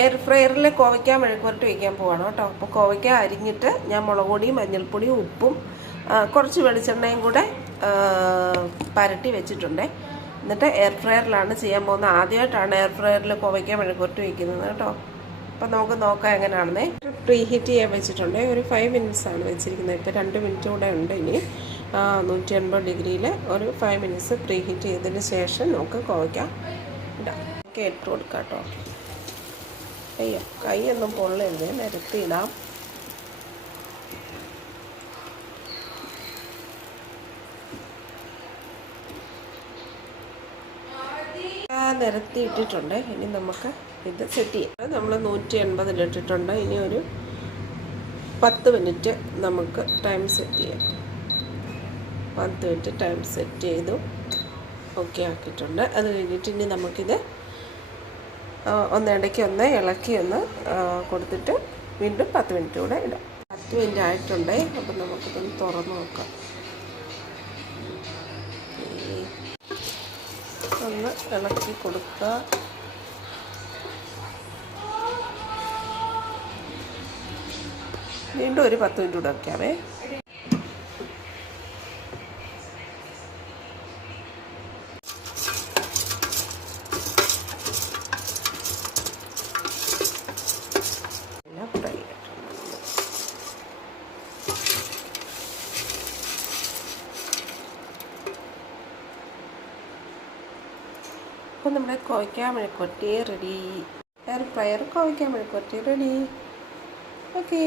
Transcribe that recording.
Air ഫ്രയറിൽ കോവയ്ക്ക മെഴുക്കുവരട്ടി വയ്ക്കാൻ പോവാണ് കേട്ടോ. അപ്പോൾ കോവയ്ക്ക അരിഞ്ഞിട്ട് ഞാൻ മുളക് പൊടിയും മഞ്ഞൾപ്പൊടിയും ഉപ്പും കുറച്ച് വെളിച്ചെണ്ണയും കൂടെ പരട്ടി വെച്ചിട്ടുണ്ട്. എന്നിട്ട് എയർ ഫ്രയറിലാണ് ചെയ്യാൻ പോകുന്നത്. ആദ്യമായിട്ടാണ് എയർ ഫ്രയറിൽ കോവയ്ക്ക മെഴുക്കുവരട്ടി വയ്ക്കുന്നത് കേട്ടോ. അപ്പോൾ നമുക്ക് നോക്കാം എങ്ങനെയാണെന്നേ. പ്രീ ഹീറ്റ് ചെയ്യാൻ വെച്ചിട്ടുണ്ട്. ഒരു 5 മിനിറ്റ്സ് ആണ് വെച്ചിരിക്കുന്നത്. ഇപ്പോൾ 2 മിനിറ്റ് കൂടെ ഉണ്ട്. ഇനി 180 ഡിഗ്രിയിൽ ഒരു 5 മിനിറ്റ്സ് പ്രീ ഹീറ്റ് ചെയ്തതിന് ശേഷം നമുക്ക് കോവയ്ക്ക ഇടാം. ഇട്ട് കൊടുക്കാം കേട്ടോ. അയ്യോ, കൈയൊന്നും പൊള്ളരുത്, നിരത്തിയിടാം. നിരത്തി ഇട്ടിട്ടുണ്ട്. ഇനി നമുക്ക് ഇത് സെറ്റ് ചെയ്യാം. നമ്മൾ 180 ഇട്ടിട്ടുണ്ട്. ഇനി ഒരു 10 മിനിറ്റ് നമുക്ക് ടൈം സെറ്റ് ചെയ്യാം. 10 മിനിറ്റ് ടൈം സെറ്റ് ചെയ്തു ഓക്കെ ആക്കിയിട്ടുണ്ട്. അത് കഴിഞ്ഞിട്ട് ഇനി നമുക്കിത് ഇടയ്ക്ക് ഇളക്കി കൊടുത്തിട്ട് വീണ്ടും 10 മിനിറ്റ് കൂടെ ഇടാം. 10 മിനിറ്റ് ആയിട്ടുണ്ട്. അപ്പം നമുക്കിതൊന്ന് തുറന്ന് നോക്കാം. ഒന്ന് ഇളക്കി കൊടുക്കുക. വീണ്ടും ഒരു 10 മിനിറ്റ് കൂടെ വയ്ക്കാമേ. ഫ്രൈ അപ്പോൾ നമ്മുടെ കോവയ്ക്ക മെഴുക്കുവരട്ടി റെഡി. എയർ ഫ്രയർ കോവയ്ക്ക മെഴുക്കുവരട്ടി റെഡി. ഓക്കെ.